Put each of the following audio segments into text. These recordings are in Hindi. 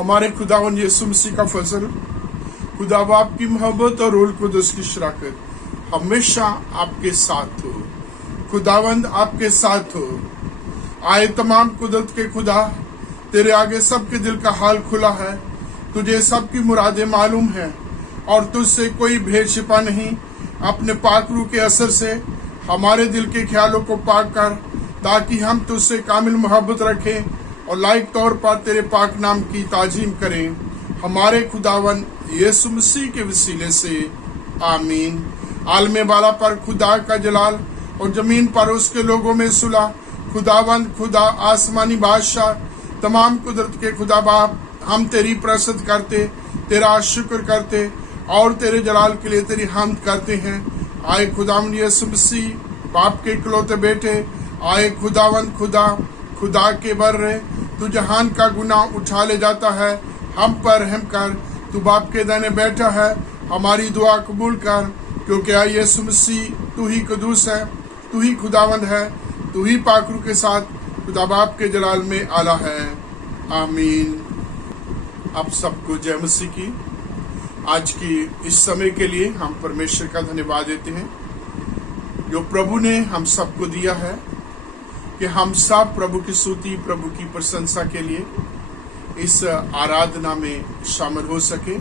हमारे खुदावन यीशु मसीह का फजल, खुदा बाप की मोहब्बत और रूह कुदस की शराकत हमेशा आपके साथ हो। खुदावंद आपके साथ हो। आए तमाम कुदरत के खुदा, तेरे आगे सबके दिल का हाल खुला है। तुझे सबकी मुरादें मालूम है और तुझसे कोई भेद छिपा नहीं। अपने पाक रूह के असर से हमारे दिल के ख्यालों को पाक कर, ताकि हम तुझसे कामिल मोहब्बत रखें और लायक तौर पर तेरे पाक नाम की ताजीम करें। हमारे खुदावन यीशु मसीह के वसीले से आमीन। आलमे बाला पर खुदा का जलाल और जमीन पर उसके लोगों में सुलह। खुदावंद खुदा आसमानी बादशाह, तमाम कुदरत के खुदा बाप, हम तेरी प्रसिद्ध करते, तेरा शुक्र करते और तेरे जलाल के लिए तेरी हमद करते हैं। आए खुदावंद यीशु मसीह, बाप के इकलौते बेटे, आए खुदावंद खुदा, खुदा के बर्रे, तू जहान का गुनाह उठा ले जाता है। हम पर रहम कर, तू बाप के दाने बैठा है। हमारी दुआ कबूल कर, क्योंकि आए यीशु मसीह, तू ही कुदूस है, तू ही खुदावंद है, तू ही पाक रूह के साथ खुदा बाप के जलाल में आला है। आमीन। आप सबको जय मसीह की। आज की इस समय के लिए हम परमेश्वर का धन्यवाद देते हैं जो प्रभु ने हम सबको दिया है कि हम सब प्रभु की स्तुति, प्रभु की प्रशंसा के लिए इस आराधना में शामिल हो सके।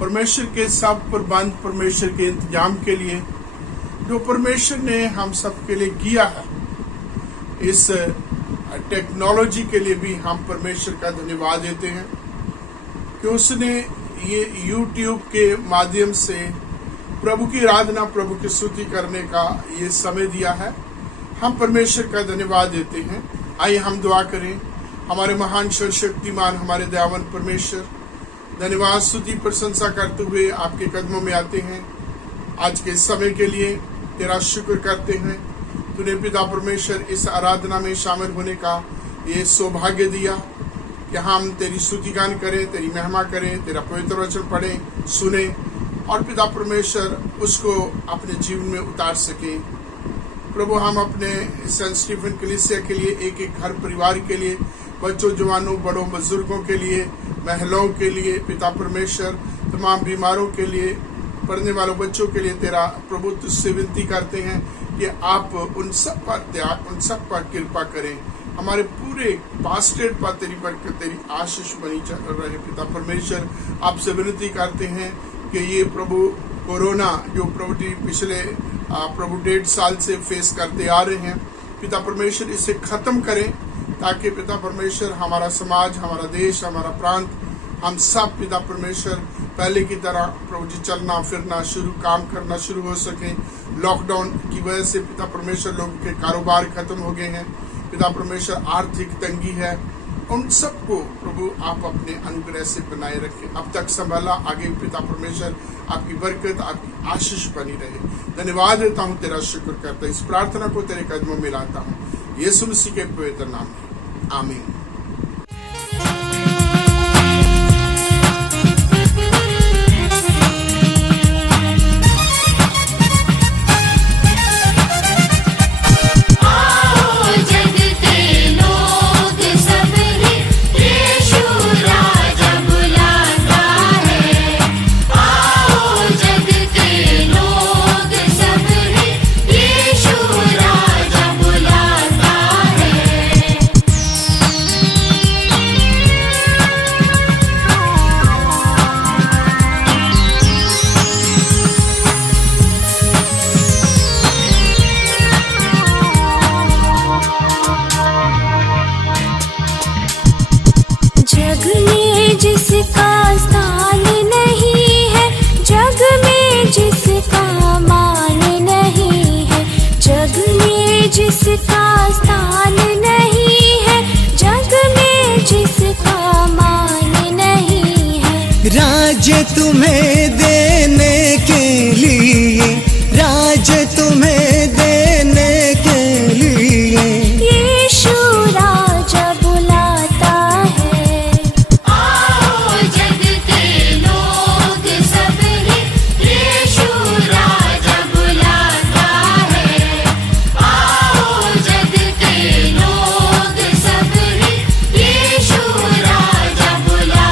परमेश्वर के सब प्रबंध, परमेश्वर के इंतजाम के लिए जो परमेश्वर ने हम सब के लिए किया है, इस टेक्नोलॉजी के लिए भी हम परमेश्वर का धन्यवाद देते हैं कि उसने ये YouTube के माध्यम से प्रभु की आराधना, प्रभु की स्तुति करने का ये समय दिया है। हम परमेश्वर का धन्यवाद देते हैं। आइए हम दुआ करें। हमारे महान सर्वशक्तिमान, हमारे दयावान परमेश्वर, धन्यवाद स्तुति प्रशंसा करते हुए आपके कदमों में आते हैं। आज के समय के लिए तेरा शुक्र करते हैं। तूने पिता परमेश्वर इस आराधना में शामिल होने का ये सौभाग्य दिया कि हम तेरी स्तुति गान करें, तेरी महिमा करें, तेरा पवित्र वचन पढ़ें, सुने और पिता परमेश्वर उसको अपने जीवन में उतार सके। प्रभु, हम अपने सेंट स्टीफन कलीसिया के लिए, एक एक घर परिवार के लिए, बच्चों, जवानों, बड़ों, बुजुर्गों के लिए, महिलाओं के लिए, पिता परमेश्वर तमाम बीमारों के लिए, पढ़ने वालों बच्चों के लिए तेरा प्रभु तुझसे विनती करते हैं कि आप उन सब पर कृपा करें। हमारे पूरे पास्टेट पर तेरी बरकत, तेरी आशीष बनी चल रहे। पिता परमेश्वर, आपसे विनती करते हैं कि ये प्रभु कोरोना जो प्रभु जी पिछले प्रभु 1.5 साल से फेस करते आ रहे हैं, पिता परमेश्वर इसे खत्म करें, ताकि पिता परमेश्वर हमारा समाज, हमारा देश, हमारा प्रांत, हम सब पिता परमेश्वर पहले की तरह प्रभु जी चलना फिरना काम करना शुरू हो सके। लॉकडाउन की वजह से पिता परमेश्वर लोगों के कारोबार खत्म हो गए हैं। पिता परमेश्वर आर्थिक तंगी है, उन सबको प्रभु आप अपने अनुग्रह से बनाए रखें। अब तक संभाला, आगे पिता परमेश्वर आपकी बरकत, आपकी आशीष बनी रहे। धन्यवाद देता हूँ, तेरा शुक्र करता हूँ। इस प्रार्थना को तेरे कदमों में लाता हूँ, यीशु मसीह के पवित्र नाम में, आमीन। जिसका स्थान नहीं है, जग में जिसका मान नहीं है, जग में जिसका स्थान नहीं है, जग में जिसका मान नहीं है। राज्य तुम्हें देने के लिए, राज्य तुम्हें देने के लिए यीशु राजा बुलाता है। आओ जग के लोग सब ही, यीशु राजा बुलाता है। आओ जग के लोग सब ही, यीशु राजा बुलाता है।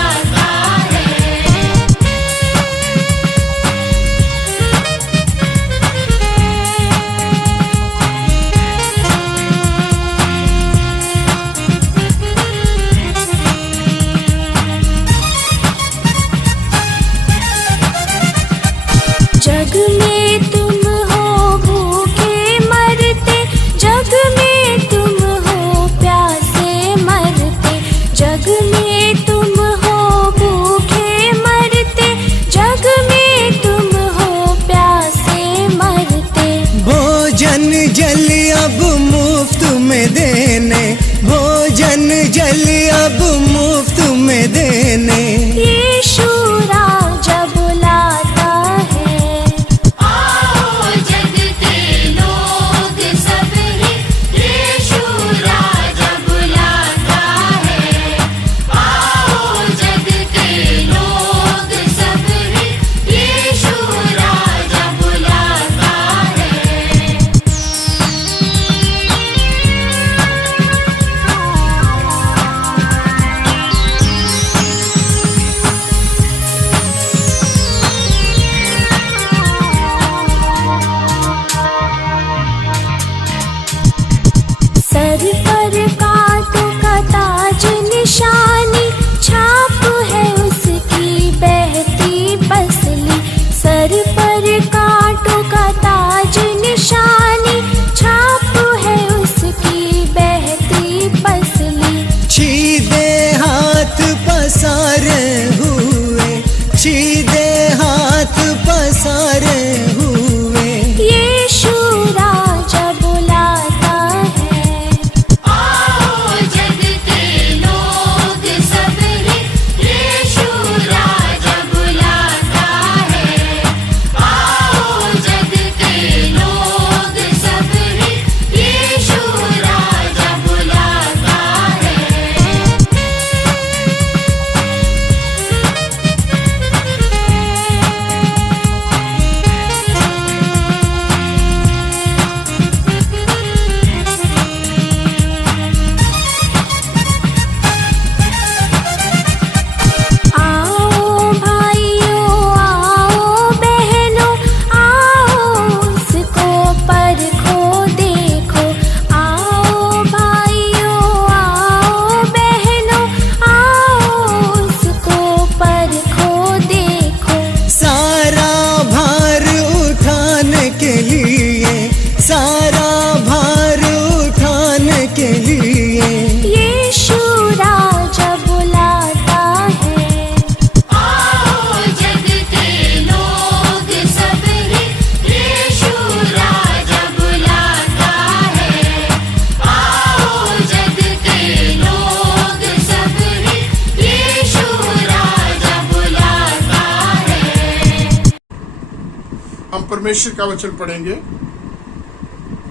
परमेश्वर का वचन पढ़ेंगे।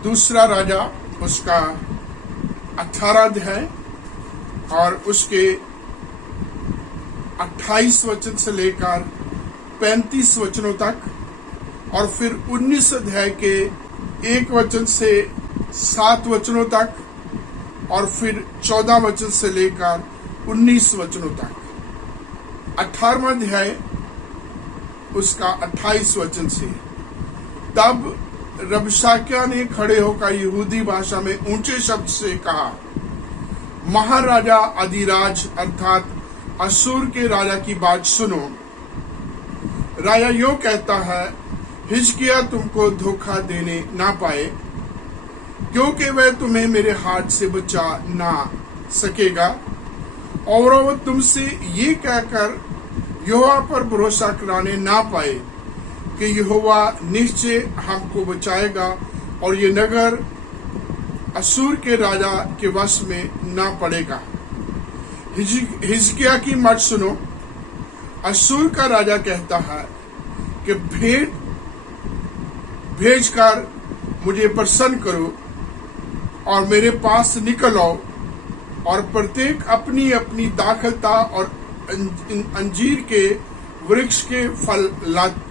दूसरा राजा उसका 18 अध्याय और उसके 28 वचन से लेकर 35 वचनों तक, और फिर 19 अध्याय के 1 वचन से 7 वचनों तक, और फिर 14 वचन से लेकर 19 वचनों तक। 18वां अध्याय उसका 28 वचन से। तब रबशाक्या ने खड़े होकर यहूदी भाषा में ऊंचे शब्द से कहा, महाराजा अधिराज अर्थात असूर के राजा की बात सुनो। राजा यूं कहता है, हिजकिय्याह तुमको धोखा देने ना पाए, क्योंकि वह तुम्हें मेरे हाथ से बचा ना सकेगा, और वह तुमसे ये कहकर यहोवा पर भरोसा कराने ना पाए कि यहोवा निश्चय हमको बचाएगा और ये नगर असूर के राजा के वश में ना पड़ेगा। हिजकिय्याह की मत सुनो। असूर का राजा कहता है कि भेंट भेजकर मुझे प्रसन्न करो और मेरे पास निकल आओ, और प्रत्येक अपनी अपनी दाखलता और अंजीर के वृक्ष के फल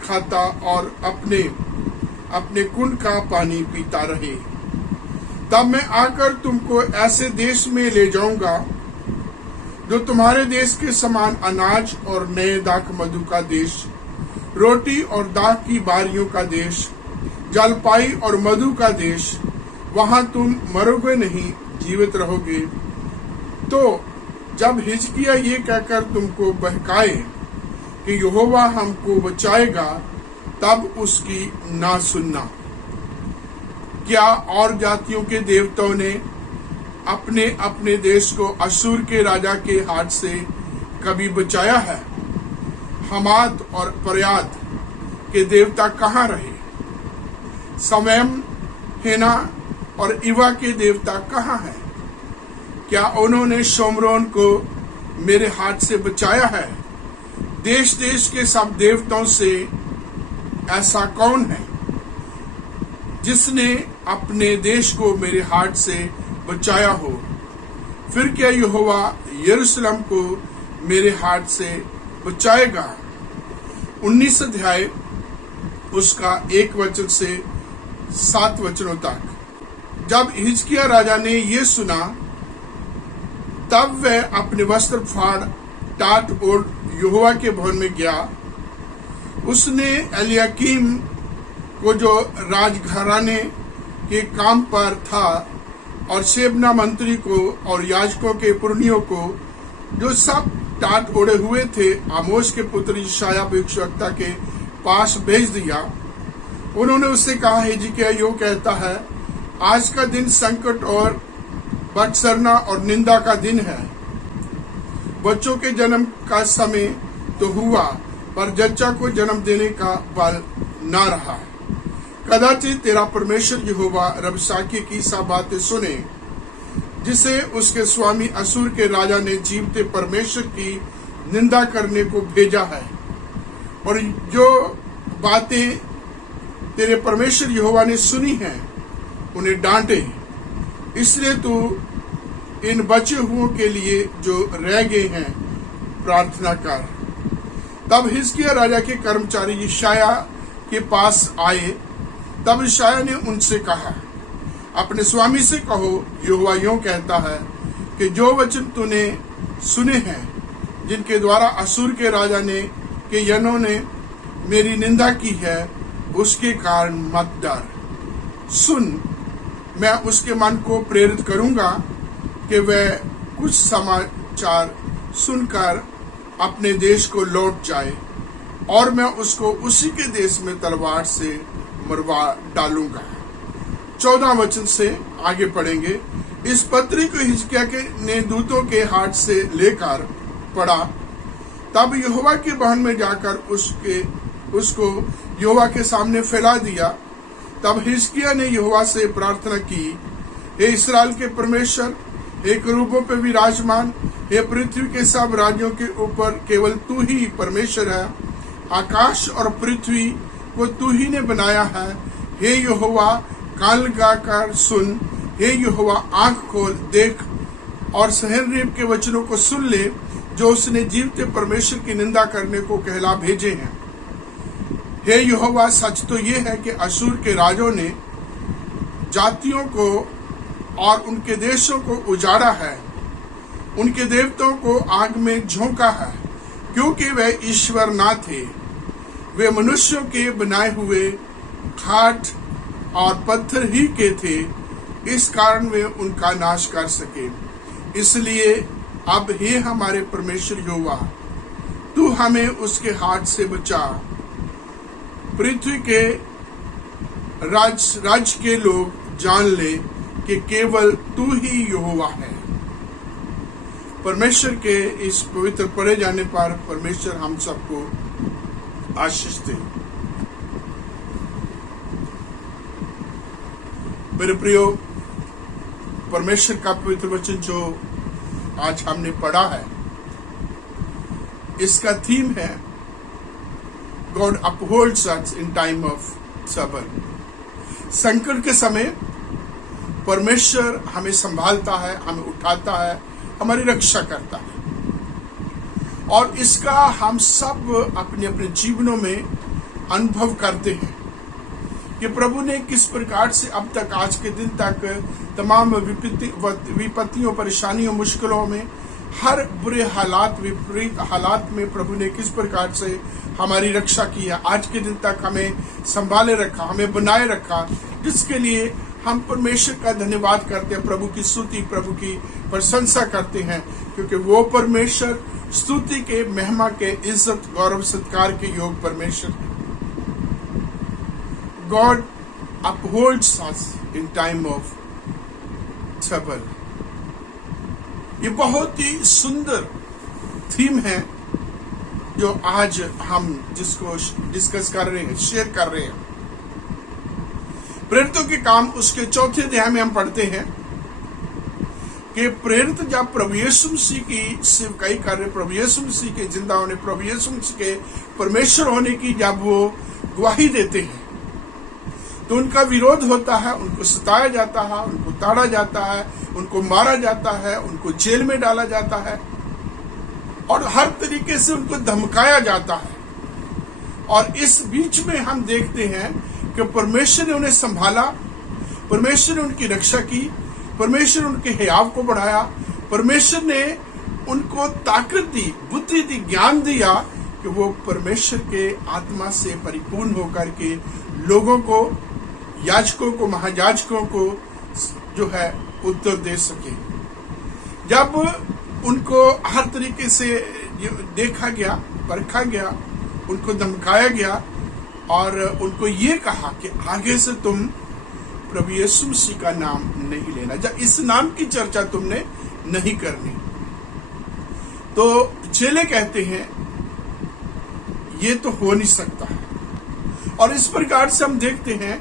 खाता और अपने अपने कुंड का पानी पीता रहे। तब मैं आकर तुमको ऐसे देश में ले जाऊंगा जो तुम्हारे देश के समान अनाज और नए दाख मधु का देश, रोटी और दाख की बारियों का देश, जलपाई और मधु का देश। वहां तुम मरोगे नहीं, जीवित रहोगे। तो जब हिजकिय्याह ये कहकर तुमको बहकाए कि यहोवा हमको बचाएगा, तब उसकी ना सुनना। क्या और जातियों के देवताओं ने अपने अपने देश को असूर के राजा के हाथ से कभी बचाया है? हमात और पर्यात के देवता कहाँ रहे? समयम, हेना और इवा के देवता कहाँ हैं? क्या उन्होंने शोमरोन को मेरे हाथ से बचाया है? देश देश के सब देवताओं से ऐसा कौन है जिसने अपने देश को मेरे हाथ से बचाया हो? फिर क्या यहोवा यरूशलेम को मेरे हाथ से बचाएगा? 19 अध्याय उसका 1 वचन से 7 वचनों तक। जब हिजकिय्याह राजा ने ये सुना, तब वह अपने वस्त्र फाड़ टाट ओढ़ यहोवा के भवन में गया। उसने एलियाकीम को जो राजघराने के काम पर था, और शेबना मंत्री को और याजकों के पुरनियों को जो सब टाट ओढ़े हुए थे, आमोस के पुत्र यशायाह भविष्यवक्ता के पास भेज दिया। उन्होंने उससे कहा, हिजकिय्याह यूं कहता है, आज का दिन संकट और बदसरना और निंदा का दिन है। बच्चों के जन्म का समय तो हुआ, पर जच्चा को जन्म देने का बल ना रहा। कदाचित तेरा परमेश्वर यहोवा रबशाके की सब बातें सुने, जिसे उसके स्वामी असूर के राजा ने जीवते परमेश्वर की निंदा करने को भेजा है, और जो बातें तेरे परमेश्वर यहोवा ने सुनी हैं उन्हें डांटे। इसलिए तू इन बचे हुओं के लिए जो रह गए हैं प्रार्थना कर। तब हिजकिय्याह राजा के कर्मचारी यशायाह के पास आए। तब यशायाह ने उनसे कहा, अपने स्वामी से कहो, यहोवा यूं कहता है कि जो वचन तूने सुने हैं, जिनके द्वारा असूर के राजा ने के यनों ने मेरी निंदा की है, उसके कारण मत डर। सुन, मैं उसके मन को प्रेरित करूंगा कि वह कुछ समाचार सुनकर अपने देश को लौट जाए, और मैं उसको उसी के देश में तलवार से मरवा डालूंगा। 14 वचन से आगे पढ़ेंगे। इस पत्री को हिजकिय्याह के ने दूतों के हाथ से लेकर पढ़ा। तब यहोवा के भवन में जाकर उसको यहोवा के सामने फैला दिया। तब हिजकिय्याह ने यहोवा से प्रार्थना की, हे इस्राएल के परमेश्वर, हे करूबों पे विराजमान, हे पृथ्वी के सब राज्यों के ऊपर केवल तू ही परमेश्वर है। आकाश और पृथ्वी को तू ही ने बनाया है। हे यहोवा, कान लगाकर सुन। हे यहोवा, आंख खोल, देख और सहेनरीब के वचनों को सुन ले, जो उसने जीवते परमेश्वर की निंदा करने को कहला भेजे हैं। हे यहोवा, सच तो ये है कि अशूर के राजों ने जातियों को और उनके देशों को उजाड़ा है, उनके देवताओं को आग में झोंका है, क्योंकि वे ईश्वर ना थे। वे मनुष्यों के बनाए हुए घाट और पत्थर ही के थे, इस कारण वे उनका नाश कर सके। इसलिए अब हे हमारे परमेश्वर यहोवा, तू हमें उसके हाथ से बचा। पृथ्वी के राज के लोग जान ले कि केवल तू ही यहोवा है। परमेश्वर के इस पवित्र पढ़े जाने पर परमेश्वर हम सबको आशीष दे। मेरे प्रियो, परमेश्वर का पवित्र वचन जो आज हमने पढ़ा है, इसका थीम है God upholds us in time of trouble. संकट के समय परमेश्वर हमें संभालता है, हमें उठाता है, हमारी रक्षा करता है। और इसका हम सब अपने अपने जीवनों में अनुभव करते हैं कि प्रभु ने किस प्रकार से अब तक, आज के दिन तक तमाम विपत्तियों, परेशानियों, मुश्किलों में, हर बुरे हालात, विपरीत हालात में प्रभु ने किस प्रकार से हमारी रक्षा की है। आज के दिन तक हमें संभाले रखा, हमें बनाए रखा, जिसके लिए हम परमेश्वर का धन्यवाद करते हैं, प्रभु की स्तुति, प्रभु की प्रशंसा करते हैं, क्योंकि वो परमेश्वर स्तुति के, महिमा के, इज्जत, गौरव, सत्कार के योग परमेश्वर है। God upholds us in time of trouble. ये बहुत ही सुंदर थीम है जो आज हम जिसको डिस्कस कर रहे हैं, शेयर कर रहे हैं। प्रेरितों के काम उसके चौथे अध्याय में हम पढ़ते हैं कि प्रेरित जब प्रभु यीशु मसीह की सेवकाई कर रहे, प्रभु यीशु मसीह के जिंदा होने, प्रभु यीशु मसीह के परमेश्वर होने की जब वो गवाही देते हैं, तो उनका विरोध होता है, उनको सताया जाता है, उनको ताड़ा जाता है, उनको मारा जाता है, उनको जेल में डाला जाता है और हर तरीके से उनको धमकाया जाता है। और इस बीच में हम देखते हैं कि परमेश्वर ने उन्हें संभाला, परमेश्वर ने उनकी रक्षा की, परमेश्वर ने उनके हयाव को बढ़ाया, परमेश्वर ने उनको ताकत दी, बुद्धि दी, ज्ञान दिया कि वो परमेश्वर के आत्मा से परिपूर्ण होकर के लोगों को, याजकों को, महायाजकों को जो है उत्तर दे सके। जब उनको हर तरीके से देखा गया, परखा गया, उनको धमकाया गया और उनको ये कहा कि आगे से तुम प्रभु यीशु मसीह का नाम नहीं लेना, जब इस नाम की चर्चा तुमने नहीं करनी, तो चेले कहते हैं ये तो हो नहीं सकता है। और इस प्रकार से हम देखते हैं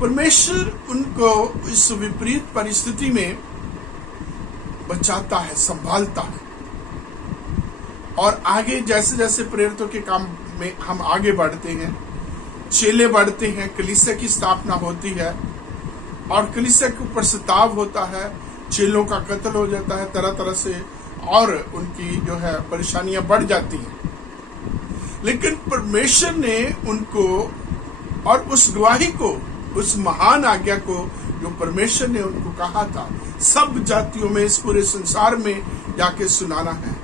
परमेश्वर उनको इस विपरीत परिस्थिति में बचाता है, संभालता है। और आगे जैसे जैसे प्रेरितों के काम में हम आगे बढ़ते हैं, चेले बढ़ते हैं, कलीसिया की स्थापना होती है और कलीसिया के ऊपर सताव होता है, चेलों का कत्ल हो जाता है तरह तरह से, और उनकी जो है परेशानियां बढ़ जाती हैं। लेकिन परमेश्वर ने उनको और उस गवाही को, उस महान आज्ञा को जो परमेश्वर ने उनको कहा था सब जातियों में, इस पूरे संसार में जाके सुनाना है,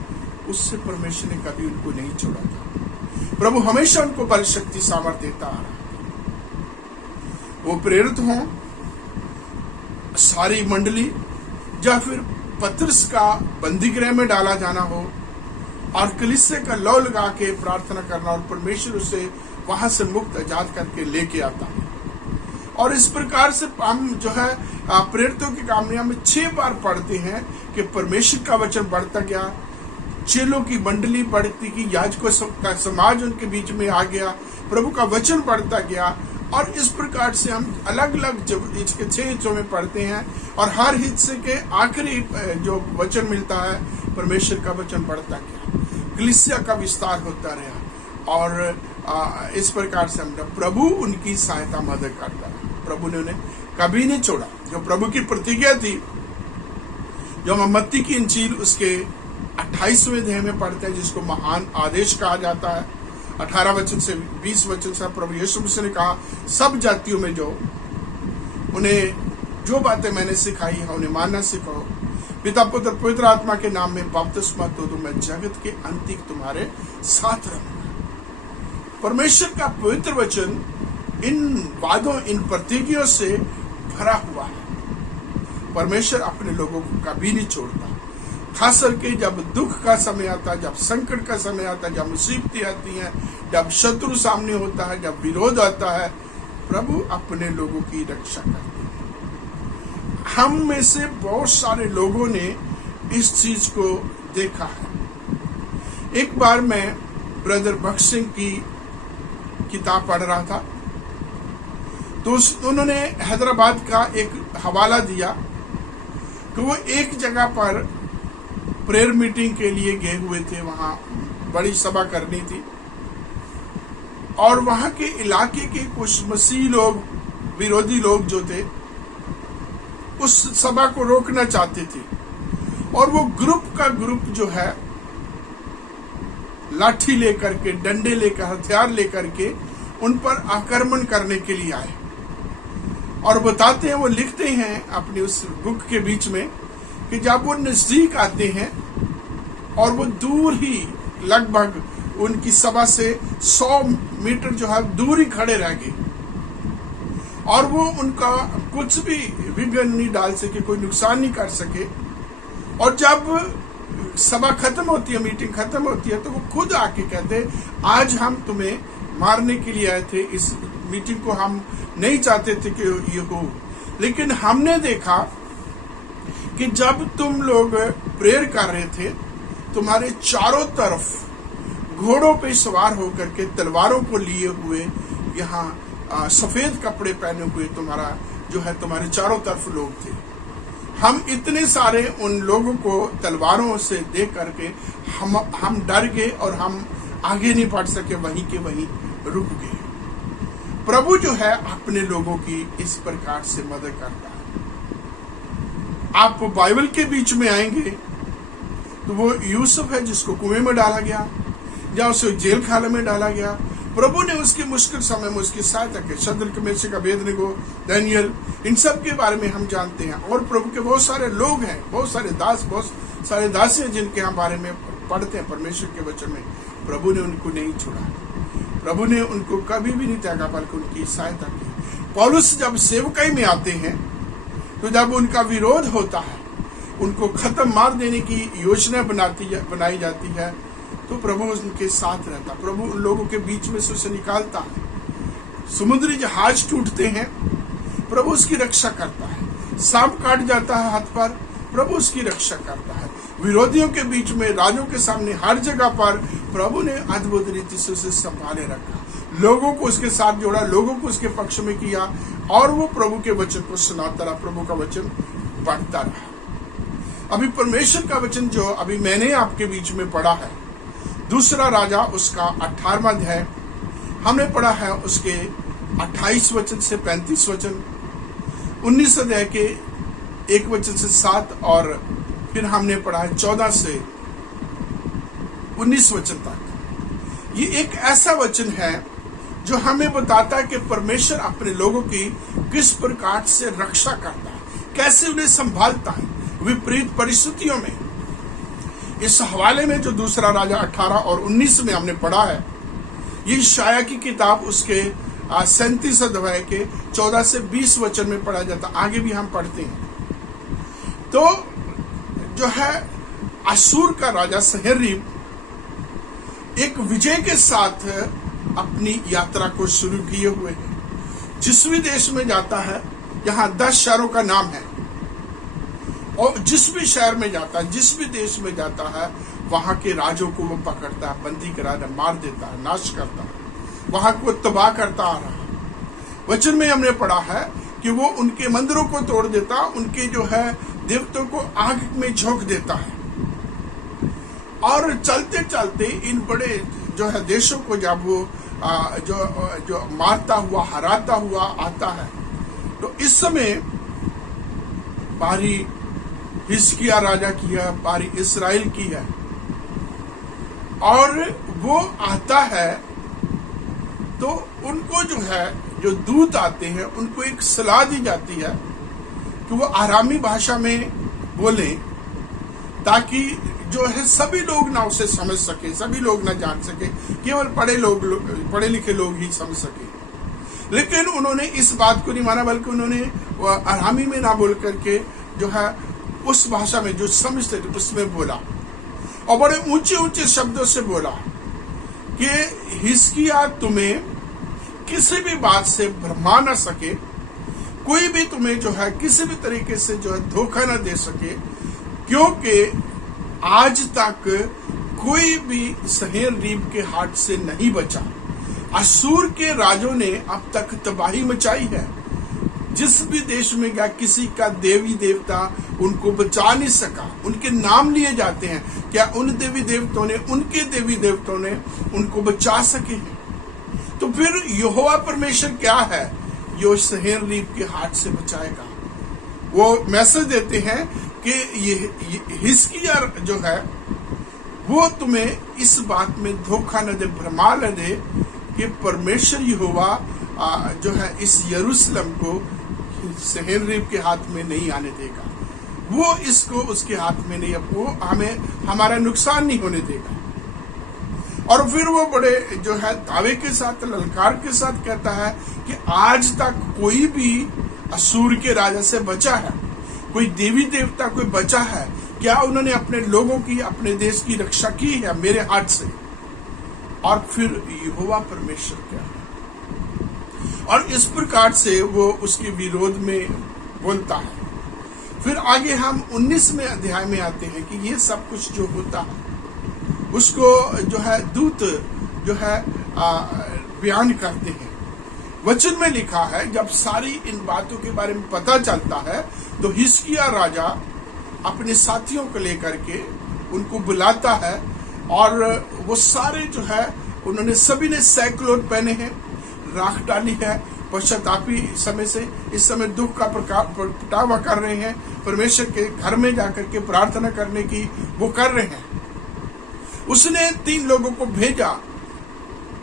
उससे परमेश्वर ने कभी उनको नहीं छोड़ा था। प्रभु हमेशा उनको बल, शक्ति, सामर्थ्य देता आ रहा है। वो प्रेरित हों, सारी मंडली, या फिर पतरस का बंदीगृह में डाला जाना हो और कलीसिया का लौ लगा के प्रार्थना करना और परमेश्वर उसे वहां से मुक्त, आजाद करके लेके आता है। और इस प्रकार से हम जो है प्रेरितों के काम में हम 6 बार पढ़ते हैं कि परमेश्वर का वचन बढ़ता गया, चेलों की मंडली बढ़ती गई, याजकों का समाज उनके बीच में आ गया, प्रभु का वचन बढ़ता गया। और इस प्रकार से हम अलग अलग जब इसके 6 हिस्सों में पढ़ते हैं और हर हिस्से के आखिरी जो वचन मिलता है परमेश्वर का वचन बढ़ता गया, कलीसिया का विस्तार होता रहा और इस प्रकार से हमने प्रभु उनकी सहायता मदद करता है। प्रभु ने उन्हें कभी नहीं छोड़ा। जो प्रभु की प्रतिज्ञा थी, जो हम मत्ती की इंजील उसके 28वें अध्याय में पढ़ते हैं, जिसको महान आदेश कहा जाता है, 18 वचन से 20 वचन से प्रभु यीशु मसीह ने कहा, सब जातियों में जो उन्हें जो बातें मैंने सिखाई है उन्हें मानना सिखाओ, पिता पुत्र पवित्र आत्मा के नाम में बपतिस्मा दो, तो मैं जगत के अंत तक तुम्हारे साथ रहूंगा। परमेश्वर का पवित्र वचन इन वादों, इन प्रतिज्ञाओं से भरा हुआ है। परमेश्वर अपने लोगों को कभी नहीं छोड़ता। खास करके जब दुख का समय आता है, जब संकट का समय आता है, जब मुसीबतें आती हैं, जब शत्रु सामने होता है, जब विरोध आता है, प्रभु अपने लोगों की रक्षा करते हैं। हम में से बहुत सारे लोगों ने इस चीज को देखा है। एक बार मैं ब्रदर भक्त सिंह की किताब पढ़ रहा था, तो उन्होंने हैदराबाद का एक हवाला दिया कि वो एक जगह पर प्रेयर मीटिंग के लिए गए हुए थे। वहां बड़ी सभा करनी थी और वहां के इलाके के कुछ मसीह लोग, विरोधी लोग जो थे, उस सभा को रोकना चाहते थे और वो ग्रुप का ग्रुप जो है लाठी लेकर के, डंडे लेकर, हथियार लेकर के उन पर आक्रमण करने के लिए आए। और बताते हैं, वो लिखते हैं अपनी उस बुक के बीच में कि जब वो नजदीक आते हैं और वो दूर ही लगभग उनकी सभा से 100 मीटर जो है दूर ही खड़े रह गए और वो उनका कुछ भी विघ्न नहीं डाल सके, कोई नुकसान नहीं कर सके। और जब सभा खत्म होती है, मीटिंग खत्म होती है, तो वो खुद आके कहते, आज हम तुम्हें मारने के लिए आए थे, इस मीटिंग को हम नहीं चाहते थे कि ये हो, लेकिन हमने देखा कि जब तुम लोग प्रेयर कर रहे थे, तुम्हारे चारों तरफ घोड़ों पे सवार होकर के, तलवारों को लिए हुए, यहाँ सफेद कपड़े पहने हुए तुम्हारा जो है, तुम्हारे चारों तरफ लोग थे। हम इतने सारे उन लोगों को तलवारों से देख करके हम डर गए और हम आगे नहीं बढ़ सके, वहीं के वहीं रुक गए। प्रभु जो है अपने लोगों की इस प्रकार से मदद करता है। आप बाइबल के बीच में आएंगे तो वो यूसुफ है जिसको कुएं में डाला गया या उसे जेल खाने में डाला गया। प्रभु ने उसके मुश्किल समय में उसकी सहायता की। शद्रक, मेशक, अबेदनगो, दानियल, इन सब के बारे में हम जानते हैं। और प्रभु के बहुत सारे लोग हैं, बहुत सारे दास, बहुत सारे दासी हैं जिनके हम बारे में पढ़ते हैं परमेश्वर के वचन में। प्रभु ने उनको नहीं छोड़ा, प्रभु ने उनको कभी भी नहीं त्यागा, बल्कि उनकी सहायता की। पौलुस जब सेवकाई में आते हैं तो जब उनका विरोध होता है, उनको खत्म मार देने की योजना बनाई जाती है, तो प्रभु उनके साथ रहता। प्रभु उन लोगों के बीच में से उसे निकालता है। समुद्री जहाज टूटते हैं, प्रभु उसकी रक्षा करता है। सांप काट जाता है हाथ पर, प्रभु उसकी रक्षा करता है। विरोधियों के बीच में, राजों के सामने, हर जगह पर प्रभु ने अद्भुत रीति से उसे संभाले रखा, लोगों को उसके साथ जोड़ा, लोगों को उसके पक्ष में किया और वो प्रभु के वचन को सुनाता रहा, प्रभु का वचन बढ़ता रहा। अभी परमेश्वर का वचन जो अभी मैंने आपके बीच में पढ़ा है, दूसरा राजा उसका 18वां अध्याय, हमने पढ़ा है उसके 28 वचन से 35 वचन, 19 अध्याय के 1 वचन से 7, और फिर हमने पढ़ा है 14 से 19 वचन तक। ये एक ऐसा वचन है जो हमें बताता है कि परमेश्वर अपने लोगों की किस प्रकार से रक्षा करता है, कैसे उन्हें संभालता है विपरीत परिस्थितियों में। इस हवाले में जो दूसरा राजा 18 और 19 में हमने पढ़ा है, ये यशायाह की किताब उसके 37 अध्याय के 14 से 20 वचन में पढ़ा जाता। आगे भी हम पढ़ते हैं। तो जो है असूर का राजा सन्हेरीब एक विजय के साथ अपनी यात्रा को शुरू किए हुए है। जिस भी देश में जाता है, यहाँ 10 शहरों का नाम है, और जिस भी शहर में जाता है, जिस भी देश में जाता है, वहां के राजों को वो पकड़ता है, बंदी करा मार देता है, नाश करता है, वहां को तबाह करता आ रहा है। वचन में हमने पढ़ा है कि वो उनके मंदिरों को तोड़ देता, उनके जो है देवताओं को आग में झोंक देता है। और चलते चलते इन बड़े जो है देशों को जब वो जो मारता हुआ, हराता हुआ आता है। तो इस समय बारी हिजकिय्याह राजा की है, बारी इस्राएल की है, और वो आता है तो उनको जो है, जो दूत आते हैं, उनको एक सलाह दी जाती है कि वो आरामी भाषा में बोले, ताकि जो है सभी लोग ना उसे समझ सके, सभी लोग ना जान सके, केवल पढ़े लिखे लोग ही समझ सके। लेकिन उन्होंने इस बात को नहीं माना, बल्कि उन्होंने आरामी में ना बोल करके जो है उस भाषा में जो समझते थे उसमें बोला, और बड़े ऊंचे ऊंचे शब्दों से बोला कि हिजकिय्याह तुम्हें किसी भी बात से भरमा न सके, कोई भी तुम्हें जो है किसी भी तरीके से जो है धोखा न दे सके, क्योंकि आज तक कोई भी सहेनरीब के हाथ से नहीं बचा। असूर के राजों ने अब तक तबाही मचाई है। जिस भी देश में गया, किसी का देवी देवता उनको बचा नहीं सका। उनके नाम लिए जाते हैं, क्या उन देवी देवताओं ने, उनके देवी देवताओं ने उनको बचा सके हैं? तो फिर यहोवा परमेश्वर क्या है जो सहेनरीब के हाथ से बचाएगा? वो मैसेज देते हैं कि ये हिजकिय्याह जो है वो तुम्हें इस बात में धोखा न दे, भरमा न दे कि परमेश्वर यहोवा जो है इस यरूशलेम को सहेनरीब के हाथ में नहीं आने देगा। वो इसको उसके हाथ में नहीं, वो हमें हमारा नुकसान नहीं होने देगा। और फिर वो बड़े जो है दावे के साथ, ललकार के साथ कहता है कि आज तक कोई भी असूर के राजा से बचा है, कोई देवी देवता कोई बचा है क्या? उन्होंने अपने लोगों की, अपने देश की रक्षा की है मेरे हाथ से? और फिर यहोवा परमेश्वर क्या है? और इस प्रकार से वो उसके विरोध में बोलता है। फिर आगे हम 19वें अध्याय में आते हैं कि ये सब कुछ जो होता है उसको जो है दूत जो है बयान करते हैं। वचन में लिखा है, जब सारी इन बातों के बारे में पता चलता है तो हिजकिय्याह राजा अपने साथियों को लेकर के उनको बुलाता है, और वो सारे जो है उन्होंने सभी ने सैकलोट पहने हैं, राख डाली है, पश्चातापी समय से इस समय दुख का प्रगटावा कर रहे हैं, परमेश्वर के घर में जाकर के प्रार्थना करने की वो कर रहे हैं। उसने 3 लोगों को भेजा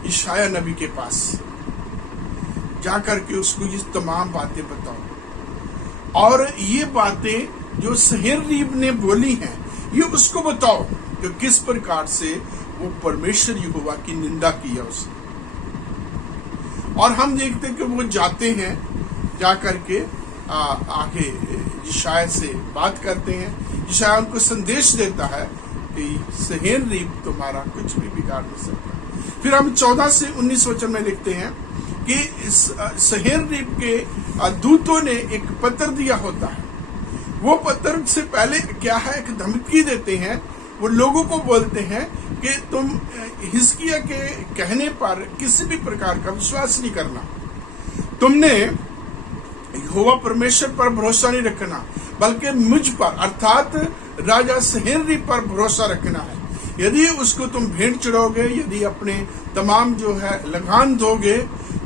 यशायाह नबी के पास, जाकर के उसको ये तमाम बातें बताओ, और ये बातें जो सहेनरीब ने बोली हैं ये उसको बताओ कि किस प्रकार से वो परमेश्वर यहोवा की निंदा की है उसने। और हम देखते हैं कि वो जाते हैं, जाकर के आगे यशायाह से बात करते हैं। यशायाह उनको संदेश देता है कि सहेनरीब तुम्हारा कुछ भी बिगाड़ नहीं सकता। फिर हम 14 से 19 वचन में लिखते हैं कि सहेनरीब के दूतों ने एक पत्र दिया होता है। वो पत्र से पहले क्या है, एक धमकी देते हैं। वो लोगों को बोलते हैं कि तुम हिजकिय्याह के कहने पर किसी भी प्रकार का विश्वास नहीं करना, तुमने यहोवा परमेश्वर पर भरोसा नहीं रखना, बल्कि मुझ पर अर्थात राजा सहेनरीब पर भरोसा रखना है। यदि उसको तुम भेंट चढ़ोगे, यदि अपने तमाम जो है लगान दोगे,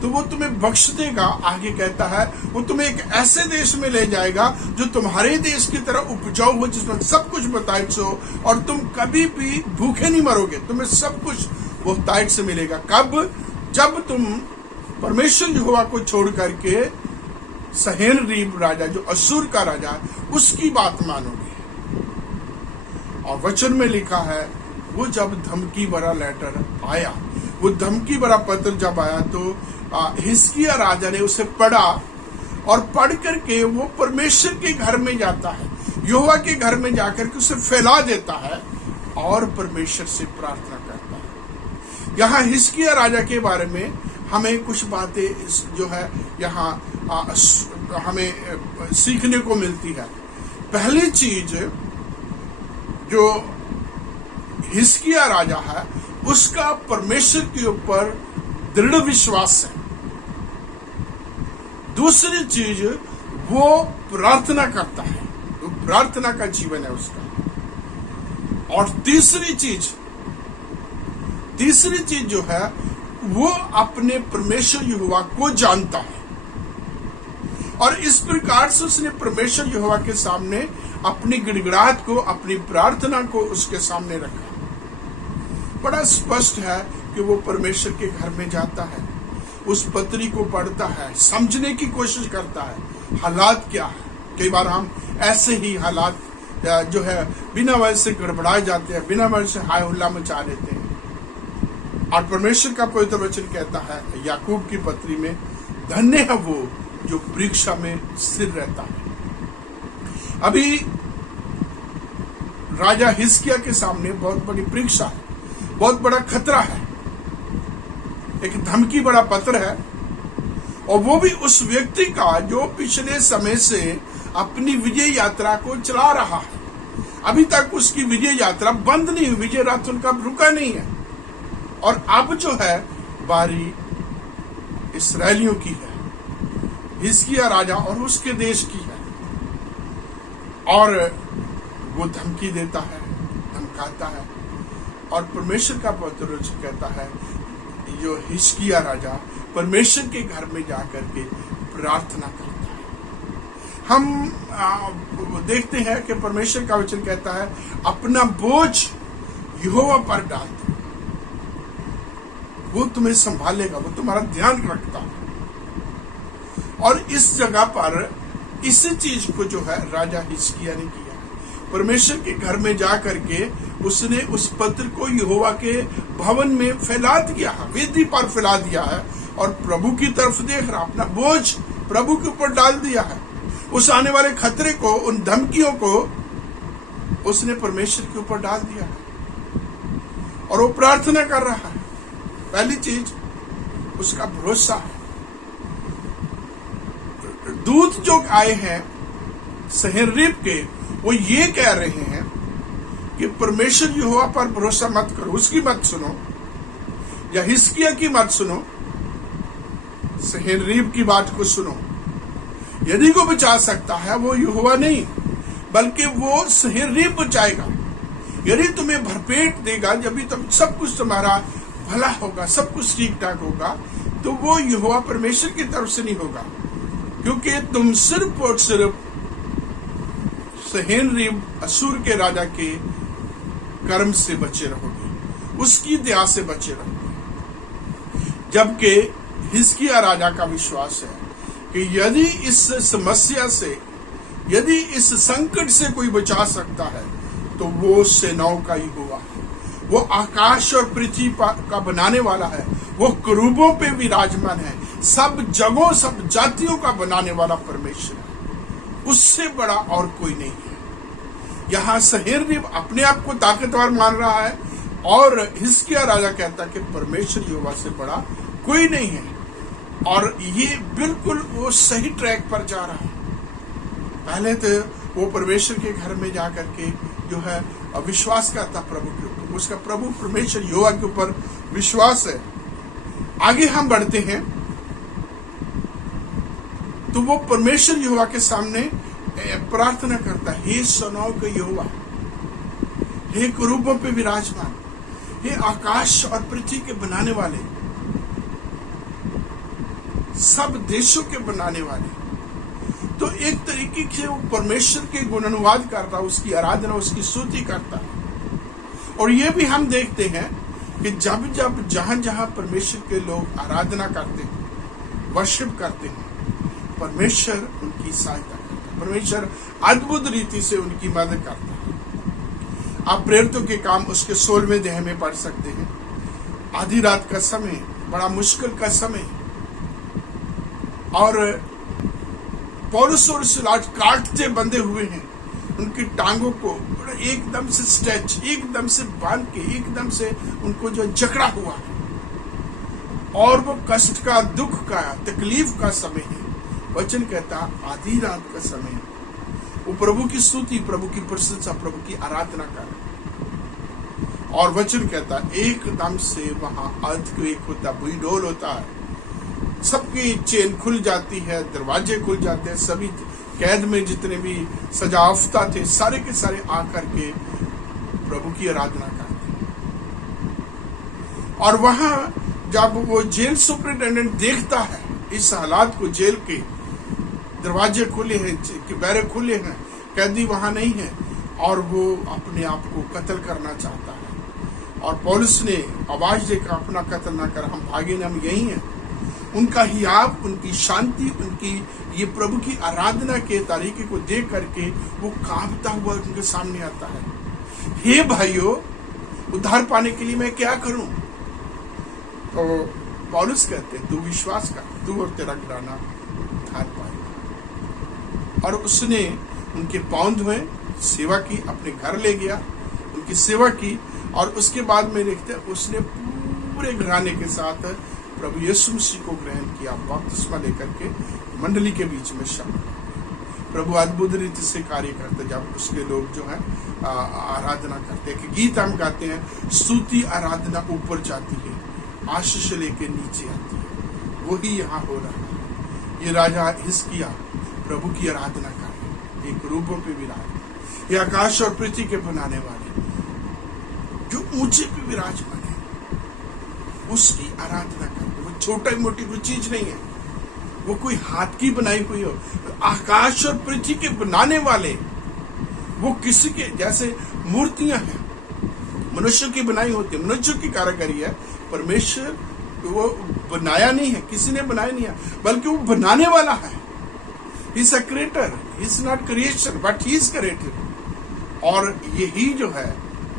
तो वो तुम्हें बख्श देगा। आगे कहता है वो तुम्हें एक ऐसे देश में ले जाएगा जो तुम्हारे देश की तरह उपजाऊ हो, जिसमें सब कुछ बहुतायत से हो, और तुम कभी भी भूखे नहीं मरोगे, तुम्हें सब कुछ बहुतायत से मिलेगा। कब? जब तुम परमेश्वर यहोवा को छोड़ करके सहेनरीब राजा, जो असूर का राजा, उसकी बात मानोगे। और वचन में लिखा है वो जब धमकी भरा लेटर आया, वो धमकी भरा पत्र जब आया, तो हिजकिय्याह राजा ने उसे पढ़ा, और पढ़ करके वो परमेश्वर के घर में जाता है, यहोवा के घर में जाकर के उसे फैला देता है और परमेश्वर से प्रार्थना करता है। यहाँ हिजकिय्याह राजा के बारे में हमें कुछ बातें जो है यहाँ हमें सीखने को मिलती है। पहली चीज, जो हिजकिय्याह राजा है उसका परमेश्वर के ऊपर दृढ़ विश्वास है। दूसरी चीज, वो प्रार्थना करता है, वो प्रार्थना का जीवन है उसका। और तीसरी चीज जो है वो अपने परमेश्वर यहोवा को जानता है, और इस प्रकार से उसने परमेश्वर यहोवा के सामने अपनी गिड़गिड़ाहट को, अपनी प्रार्थना को उसके सामने रखा। बड़ा स्पष्ट है कि वो परमेश्वर के घर में जाता है, उस पत्री को पढ़ता है, समझने की कोशिश करता है हालात क्या है। कई बार हम ऐसे ही हालात जो है बिना वजह से गड़बड़ाए जाते हैं, बिना वजह से हाय हुल्ला मचा लेते हैं। और परमेश्वर का पवित्र वचन कहता है याकूब की पत्री में, धन्य है वो जो परीक्षा में स्थिर रहता है। अभी राजा हिजकिय्याह के सामने बहुत बड़ी परीक्षा है, बहुत बड़ा खतरा है, एक धमकी बड़ा पत्र है, और वो भी उस व्यक्ति का जो पिछले समय से अपनी विजय यात्रा को चला रहा है। अभी तक उसकी विजय यात्रा बंद नहीं हुई, विजय रथ उनका रुका नहीं है, और अब जो है बारी इस्राएलियों की है, हिजकिय्याह राजा और उसके देश की है। और वो धमकी देता है, धमकाता है, और परमेश्वर का पवित्र वचन कहता है जो हिजकिय्याह राजा परमेश्वर के घर में जाकर के प्रार्थना करता है। हम देखते हैं कि परमेश्वर का वचन कहता है अपना बोझ यहोवा पर डाल दो, वो तुम्हें संभालेगा, वो तुम्हारा ध्यान रखता है। और इस जगह पर इस चीज को जो है राजा हिजकिय्याह ने किया, परमेश्वर के घर में जा करके उसने उस पत्र को यहोवा के भवन में फैला दिया है, वेदी पर फैला दिया है, और प्रभु की तरफ देख रहा, अपना बोझ प्रभु के ऊपर डाल दिया है। उस आने वाले खतरे को, उन धमकियों को उसने परमेश्वर के ऊपर डाल दिया है, और वो प्रार्थना कर रहा है। पहली चीज उसका भरोसा है। दूत जो आए हैं सहेरीब के, वो ये कह रहे हैं कि परमेश्वर यहोवा पर भरोसा मत करो, उसकी मत सुनो, या हिजकिय्याह की मत सुनो, सहेरीब की बात को सुनो। यदि को बचा सकता है वो यहोवा नहीं, बल्कि वो सहेरीब बचाएगा। यदि तुम्हें भरपेट देगा, जब भी तुम सब कुछ तुम्हारा भला होगा, सब कुछ ठीक ठाक होगा, तो वो यहोवा परमेश्वर की तरफ से नहीं होगा, क्योंकि तुम सिर्फ और सिर्फ सहेरीब असूर के राजा के कर्म से बचे रहोगे, उसकी दया से बचे रहोगे। जबकि हिजकिय्याह राजा का विश्वास है कि यदि इस समस्या से, यदि इस संकट से कोई बचा सकता है तो वो सेनाओं का यहोवा है, वो आकाश और पृथ्वी का बनाने वाला है, वो करूबों पे विराजमान है, सब जगहों सब जातियों का बनाने वाला परमेश्वर है, उससे बड़ा और कोई नहीं है। यहाँ सहेरीब अपने आप को ताकतवर मान रहा है, और हिजकिय्याह राजा कहता है कि परमेश्वर यहोवा से बड़ा कोई नहीं है, और ये बिल्कुल वो सही ट्रैक पर जा रहा है। पहले तो वो परमेश्वर के घर में जाकर के जो है विश्वास करता प्रभु के ऊपर, उसका प्रभु परमेश्वर यहोवा के ऊपर विश्वास है। आगे हम बढ़ते हैं तो वो परमेश्वर यहोवा के सामने प्रार्थना करता है, हे सेनाओं के यहोवा, हे करूबों पे विराजमान, हे आकाश और पृथ्वी के बनाने वाले, सब देशों के बनाने वाले। तो एक तरीके से वो परमेश्वर के गुणानुवाद करता, उसकी आराधना, उसकी स्तुति करता है। और ये भी हम देखते हैं कि जब जब जहां जहां परमेश्वर के लोग आराधना करते हैं, वर्शिप करते हैं, परमेश्वर उनकी सहायता करता है, परमेश्वर अद्भुत रीति से उनकी मदद करता है। आप प्रेरितों के काम उसके 16वें अध्याय में पढ़ सकते हैं। आधी रात का समय, बड़ा मुश्किल का समय, और पौलुस और सिलास काटते बंधे हुए हैं, उनकी टांगों को एकदम से स्ट्रेच, एकदम से बांध के, एकदम से उनको जो जकड़ा हुआ है, और वो कष्ट का, दुख का, तकलीफ का समय है। वचन कहता आधी रात का समय है, वो प्रभु की स्तुति, प्रभु की प्रशंसा, प्रभु की आराधना कर। और वचन कहता एकदम से वहां अर्थक्वेक होता, भूडोल होता है, सबकी चेन खुल जाती है, दरवाजे खुल जाते हैं, सभी कैद में जितने भी सजावता थे सारे के सारे आकर के प्रभु की आराधना करते हैं। और वहां जब वो जेल सुपरिटेंडेंट देखता है इस हालात को, जेल के दरवाजे खुले हैं, बैरक खुले हैं, कैदी वहां नहीं है, और वो अपने आप को कत्ल करना चाहता है। और पौलुस ने आवाज देकर अपना कत्ल ना कर, हम भागे ना, हम यही हैं। उनका हियाव, उनकी शांति, उनकी ये प्रभु की आराधना के तरीके को देख करके वो कांपता हुआ उनके सामने आता है। हे भाइयों, उद्धार पाने के लिए मैं क्या करूं? तो पौलुस कहते हैं, तू विश्वास कर, तू और तेरा घराना उद्धार पाएगा। और उसने उनके पांव धोए, सेवा की, अपने घर ले गया, उनकी सेवा की, और उसके बाद में देखते हैं उसने पूरे घराने के साथ प्रभु यीशु मसीह को ग्रहण किया, बपतिस्मा लेकर के मंडली के बीच में शामिल। प्रभु अद्भुत रीति से कार्य करते, जब उसके लोग जो है आराधना करते हैं, कि गीत हम गाते हैं, स्तुति आराधना ऊपर जाती है, आशीष लेके नीचे आती है, वही यहाँ हो रहा है। ये राजा हिजकिय्या प्रभु की आराधना कर रहे, एक रूपों पे विराज, ये आकाश और पृथ्वी के बनाने वाले जो ऊंचे पे विराजमान है, उसकी आराधना करते। वो छोटा मोटी कोई चीज नहीं है, वो कोई हाथ की बनाई हुई हो, आकाश और पृथ्वी के बनाने वाले, वो किसी के जैसे मूर्तियां हैं, मनुष्य की बनाई होती है, मनुष्य की कारीगरी है। परमेश्वर वो बनाया नहीं है, किसी ने बनाया नहीं है, बल्कि वो बनाने वाला है। He is a creator, he is not creation but he is creator. और यही जो है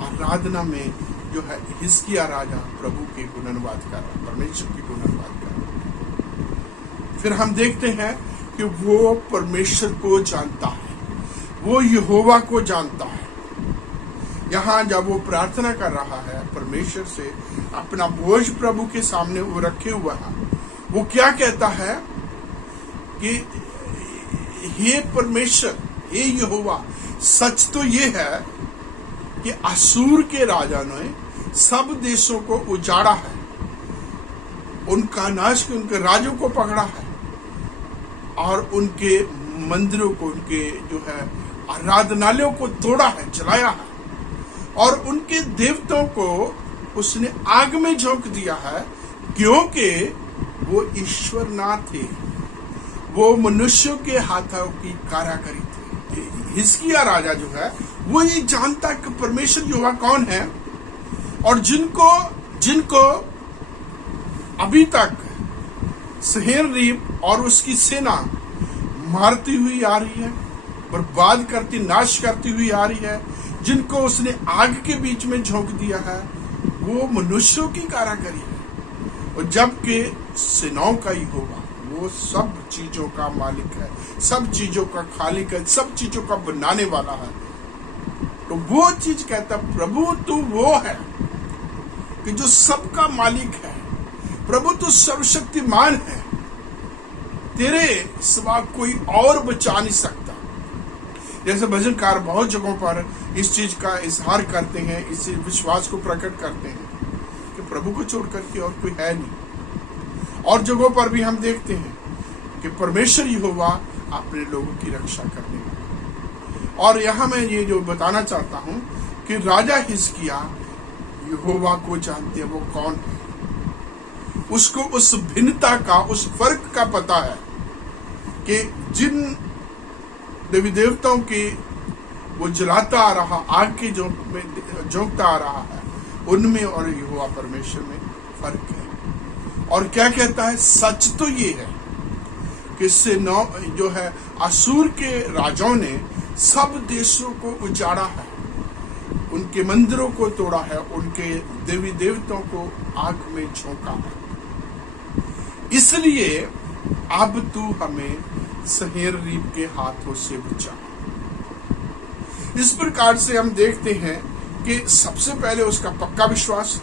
आराधना में जो है हिजकिय्या राजा प्रभु के गुणनवाद कर रहा, परमेश्वर की गुणनवाद कर रहा। फिर हम देखते हैं कि वो परमेश्वर को जानता है, वो यहोवा को जानता है। यहाँ जब वो प्रार्थना कर रहा है परमेश्वर से, अपना बोझ प्रभु के सामने वो रखे हुआ है, वो क्या कहता है कि हे परमेश्वर, हे यहोवा, सच तो ये है कि असूर के राजा ने सब देशों को उजाड़ा है, उनका नाश, उनके राज्यों को पकड़ा है, और उनके मंदिरों को, उनके जो है आराधनालयों को तोड़ा है, जलाया है, और उनके देवताओं को उसने आग में झोंक दिया है, क्योंकि वो ईश्वर ना थे, वो मनुष्यों के हाथों की कारीगरी थे। हिजकिय्या राजा जो है वो ये जानता कि परमेश्वर यहोवा कौन है, और जिनको अभी तक सन्हेरीब और उसकी सेना मारती हुई आ रही है, बर्बाद करती, नाश करती हुई आ रही है, जिनको उसने आग के बीच में झोंक दिया है, वो मनुष्यों की कारीगरी है। और जबकि सेनाओं का ही होगा, वो सब चीजों का मालिक है, सब चीजों का खालिक है, सब चीजों का बनाने वाला है। तो वो चीज कहता, प्रभु तू वो है कि जो सबका मालिक है, प्रभु तू सर्वशक्तिमान है, तेरे सिवा कोई और बचा नहीं सकता। जैसे भजनकार बहुत जगहों पर इस चीज का इजहार करते हैं, इस विश्वास को प्रकट करते हैं कि प्रभु को छोड़कर के और कोई है नहीं। और जगहों पर भी हम देखते हैं कि परमेश्वर यहोवा अपने लोगों की रक्षा करने वाला। और यहाँ मैं ये जो बताना चाहता हूँ कि राजा हिजकिय्या यहोवा को जानते हैं, वो कौन है, उसको उस भिन्नता का, उस फर्क का पता है कि जिन देवी देवताओं की वो जलाता आ रहा, आग के झोंकता आ रहा है, उनमें और यहोवा परमेश्वर में फर्क है। और क्या कहता है, सच तो ये है कि जो है असूर के राजाओं ने सब देशों को उजाड़ा है, उनके मंदिरों को तोड़ा है, उनके देवी देवताओं को आग में झोंका है। इसलिए अब तू हमें सन्हेरीब के हाथों से बचा। इस प्रकार से हम देखते हैं कि सबसे पहले उसका पक्का विश्वास,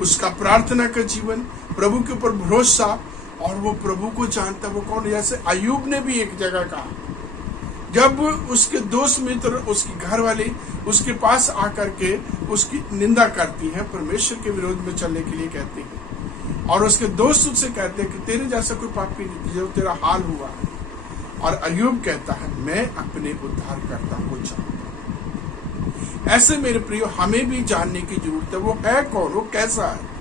उसका प्रार्थना का जीवन, प्रभु के ऊपर भरोसा, और वो प्रभु को जानता वो कौन। जैसे अय्यूब ने भी एक जगह कहा, जब उसके दोस्त मित्र, उसकी घर वाली उसके पास आकर के उसकी निंदा करती हैं, परमेश्वर के विरोध में चलने के लिए कहती हैं, और उसके दोस्त उससे कहते हैं कि तेरे जैसा कोई पापी नहीं जो तेरा हाल हुआ है। और अय्यूब कहता है, मैं अपने उद्धारकर्ता को जानता हूं। ऐसे मेरे प्रियो, हमें भी जानने की जरूरत है, वो है कौन, वो कैसा है।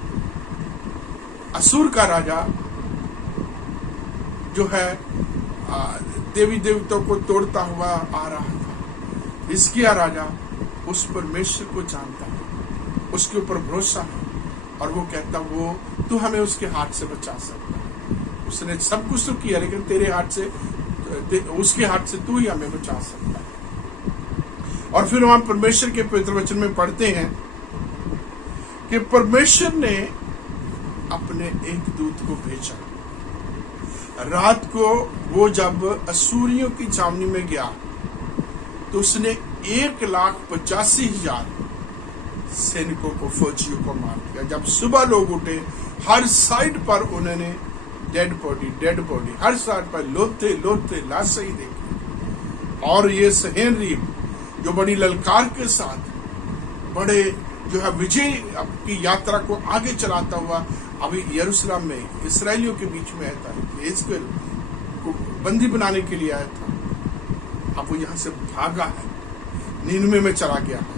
असुर का राजा जो है देवी देवताओं को तोड़ता हुआ आ रहा था। हिजकिय्याह राजा उस परमेश्वर को जानता है, उसके ऊपर भरोसा है और वो कहता वो तू हमें उसके हाथ से बचा सकता है। उसने सब कुछ तो किया लेकिन तेरे हाथ से, उसके हाथ से तू ही हमें बचा सकता है। और फिर हम परमेश्वर के पवित्र वचन में पढ़ते हैं कि परमेश्वर ने अपने एक दूत को भेजा। रात को वो जब असूरियों की छावनी में गया तो उसने 1,85,000 सैनिकों को, फौजियों को मार दिया। जब सुबह लोग उठे, हर साइड पर उन्होंने डेड बॉडी हर साइड पर लोथते लाशें ही देखी। और ये सहेनरीब जो बड़ी ललकार के साथ बड़े जो है विजय की यात्रा को आगे चलाता हुआ अभी यरूशलेम में इस्राएलियों के बीच में आता है, हिजकिय्याह को बंदी बनाने के लिए आया था। अब वो यहाँ से भागा है, नीनवे में चला गया है,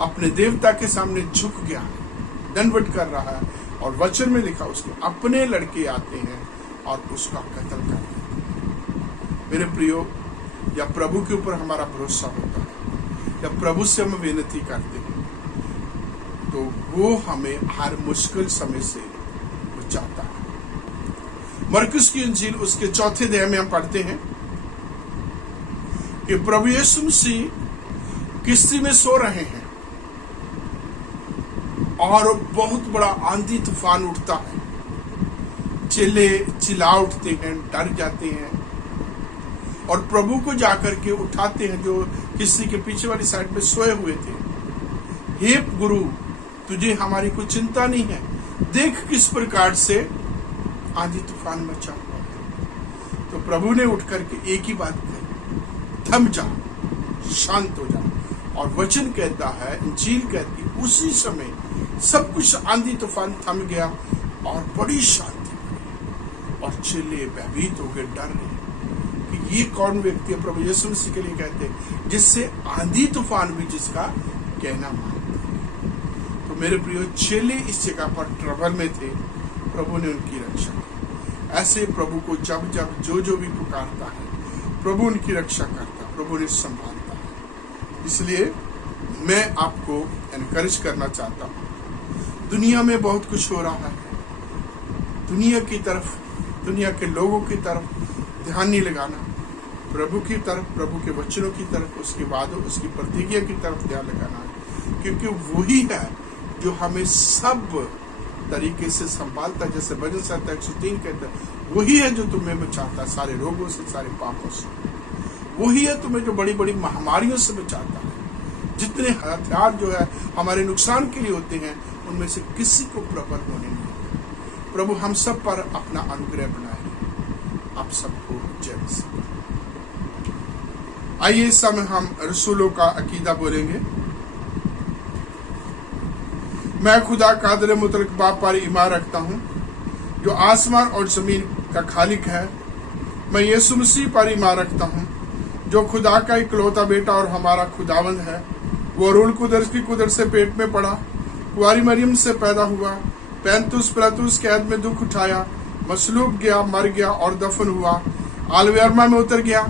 अपने देवता के सामने झुक गया है, दंडवत कर रहा है। और वचन में लिखा उसके अपने लड़के आते हैं और उसका कत्ल कर देते हैं। मेरे प्रियो, या प्रभु के ऊपर हमारा भरोसा होता है, या प्रभु से हम विनती करते हैं, तो वो हमें हर मुश्किल समय से बचाता है। मरकुस की इंजील उसके 4 अध्याय में हम पढ़ते हैं कि प्रभु यीशु मसीह किश्ती में सो रहे हैं और बहुत बड़ा आंधी तूफान उठता है। चेले चिल्ला उठते हैं, डर जाते हैं और प्रभु को जाकर के उठाते हैं जो किश्ती के पीछे वाली साइड में सोए हुए थे। हे गुरु, तुझे हमारी कोई चिंता नहीं है, देख किस प्रकार से आंधी तूफान मचा हुआ है। तो प्रभु ने उठ करके एक ही बात कही, थम जा, शांत हो जा। और वचन कहता है, इंजील कहती, उसी समय सब कुछ आंधी तूफान थम गया और बड़ी शांति बनी। और चेले भयभीत हो गए, डर रहे कि ये कौन व्यक्ति है। प्रभु यीशु मसीह के लिए कहते हैं जिससे आंधी तूफान भी जिसका कहना मानते हैं। तो मेरे प्रियो, चेले इस जगह पर ट्रबल में थे, प्रभु ने उनकी रक्षा की। ऐसे प्रभु को जब जब जो भी पुकारता है, प्रभु उनकी रक्षा करता है, प्रभु ने संभालता है। इसलिए मैं आपको एनकरेज करना चाहता हूँ, दुनिया में बहुत कुछ हो रहा है, दुनिया की तरफ, दुनिया के लोगों की तरफ ध्यान नहीं लगाना, प्रभु की तरफ, प्रभु के वचनों की तरफ, उसके वादों, उसकी प्रतिज्ञा की तरफ ध्यान लगाना है। क्योंकि वही है जो हमें सब तरीके से संभालता है। जैसे भजन संहिता 103 कहता है, वही है जो तुम्हें बचाता है सारे रोगों से, सारे पापों से। वही है तुम्हें जो बड़ी बड़ी महामारियों से बचाता है। जितने हथियार जो है हमारे नुकसान के लिए होते हैं, उनमें से किसी को प्रबल होने नहीं देता। प्रभु हम सब पर अपना अनुग्रह बनाए। आप सबको जय मसीह। आइए इस समय हम रसूलों का अकीदा बोलेंगे। मैं खुदा कादिर मुतलक बाप पर ईमान रखता हूँ जो आसमान और जमीन का खालिक है। मैं यीशु मसीह पर ईमान रखता हूँ जो खुदा का इकलौता बेटा और हमारा खुदावंद है। वो रूल कुदरत की कुदरत से पेट में पड़ा, कुंवारी मरियम से पैदा हुआ, पैंतुस पिलातुस कैद में दुख उठाया, मसलूब गया, मर गया और दफन हुआ, आलवेरमा में उतर गया,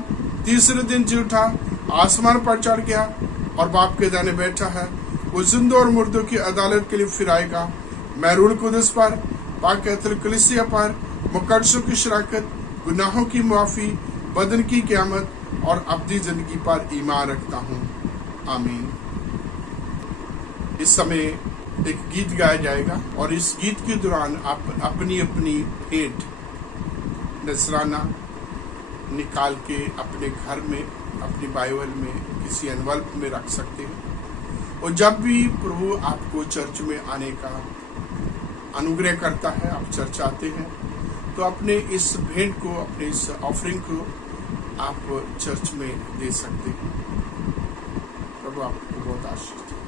तीसरे दिन जी उठा, आसमान पर चढ़ गया और बाप के दाने बैठा है। वो जिंदों और मुर्दों की अदालत के लिए फिर आएगा। मैं रूल कुदस पर, पाक कलीसिया पर, मुकद्दसों की शराकत, गुनाहों की मुआफी, बदन की क़यामत और अब्दी जिंदगी पर ईमान रखता हूँ। आमीन। इस समय एक गीत गाया जाएगा और इस गीत के दौरान आप अपनी अपनी भेंट नजराना निकाल के अपने घर में, अपनी बाइबल में, किसी एनवल्प में रख सकते हैं। और जब भी प्रभु आपको चर्च में आने का अनुग्रह करता है, आप चर्च आते हैं, तो अपने इस भेंट को, अपने इस ऑफरिंग को आप चर्च में दे सकते हैं। प्रभु आपको बहुत आशीष दे।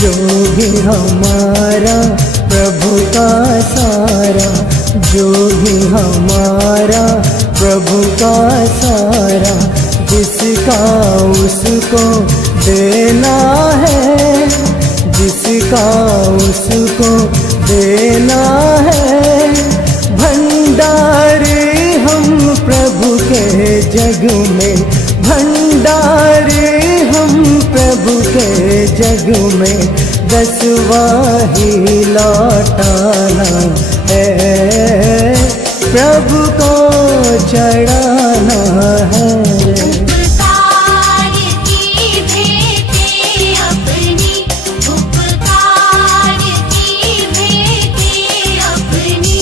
जो भी हमारा प्रभु का सारा, जो भी हमारा प्रभु का सारा, जिसका उसको देना है, जिसका उसको देना है। भंडारी हम प्रभु के जग में, भंडारी हम प्रभु के जग में, 10वां ही लौटाना है, प्रभु को चढ़ाना है। उपकार की भेंटें अपनी, उपकार की भेंटें अपनी।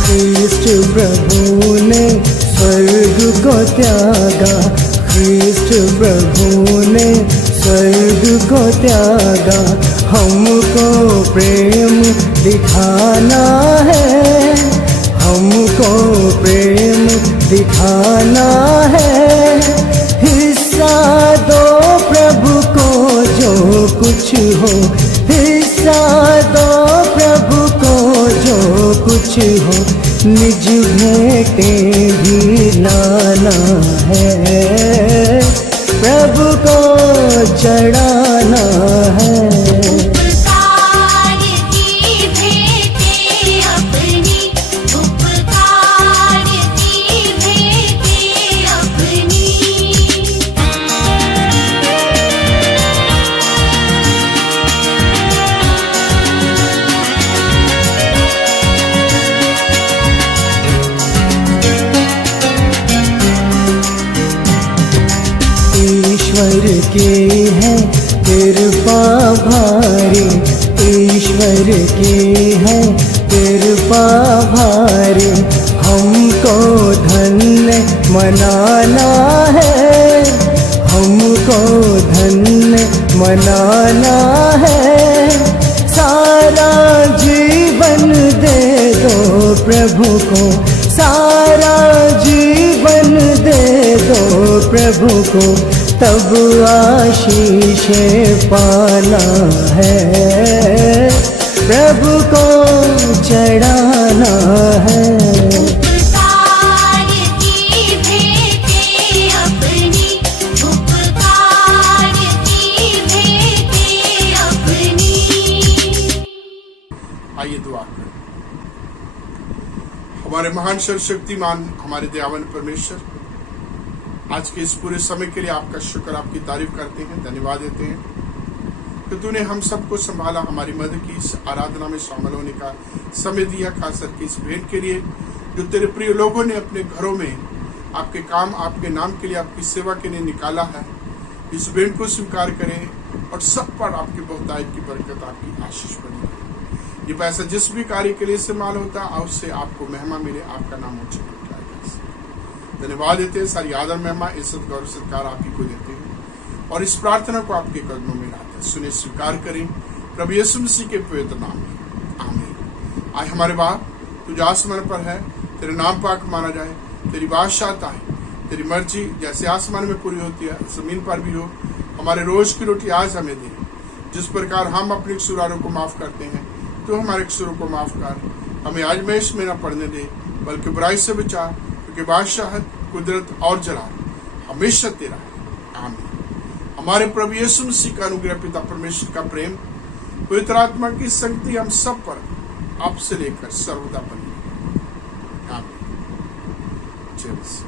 ख्रीष्ट प्रभु ने स्वर्ग को त्यागा, ख्रीष्ट प्रभु ने स्वर्ग को त्यागा, हमको प्रेम दिखाना है, हमको प्रेम दिखाना है। हिस्सा दो प्रभु को जो कुछ हो, हिस्सा दो प्रभु को जो कुछ हो, निज भेंटें भी लाना है, प्रभु को चढ़ाना है। उपकार की भेंटें अपनी, उपकार की भेंटें अपनी। ईश्वर की है कृपा भारी, ईश्वर की है कृपा भारी, हमको धन्य मनाना है, हमको धन्य मनाना है। सारा जीवन दे दो प्रभु को, सारा जीवन दे दो प्रभु को, तब आशीष पाना है, प्रभु को चढ़ाना है। उपकार की भेंटें अपनी, उपकार की भेंटें अपनी। आइए दुआ करें। हमारे महान सर्वशक्तिमान, हमारे दयावान परमेश्वर, आज के इस पूरे समय के लिए आपका शुक्र, आपकी तारीफ करते हैं, धन्यवाद देते हैं कि तूने हम सबको संभाला, हमारी मदद की, इस आराधना में शामिल होने का समय दिया, खास करके इस भेंट के लिए जो तेरे प्रिय लोगों ने अपने घरों में आपके काम, आपके नाम के लिए, आपकी सेवा के लिए निकाला है। इस भेंट को स्वीकार करें और सब पर आपकी बहुतायत की बरकत, आपकी आशीष बनी रहे। ये पैसा जिस भी कार्य के लिए इस्तेमाल होता है, उससे आपको महिमा मिले, आपका नाम ऊंचा उठाएगा। धन्यवाद देते हैं, सारी आदर महिमा इज्जत गौरव सत्कार आप ही को देते हैं और इस प्रार्थना को आपके कदमों में लाते हैं। सुने स्वीकार करें प्रभु यीशु मसीह के पवित्र नाम में, आमीन। आए हमारे बाप, तू जो आसमान पर है, तेरे नाम पाक माना जाए, तेरी बादशाहत आए, तेरी मर्जी जैसे आसमान में पूरी होती है जमीन पर भी हो। हमारे रोज की रोटी आज हमें दे, जिस प्रकार हम अपने कसूरों को माफ करते हैं, तो हमारे कसूरों को माफ कर। हमें आजमाइश में न पड़ने दे, बल्कि बुराई से बचा, क्योंकि बादशाहत, कुदरत और जलाल हमेशा तेरा है, आमीन। हमारे प्रभु यीशु मसीह का अनुग्रह, पिता परमेश्वर का प्रेम, पवित्र आत्मा की संगति हम सब पर अब से लेकर सर्वदा बनी रहे, आमीन। जय मसीह।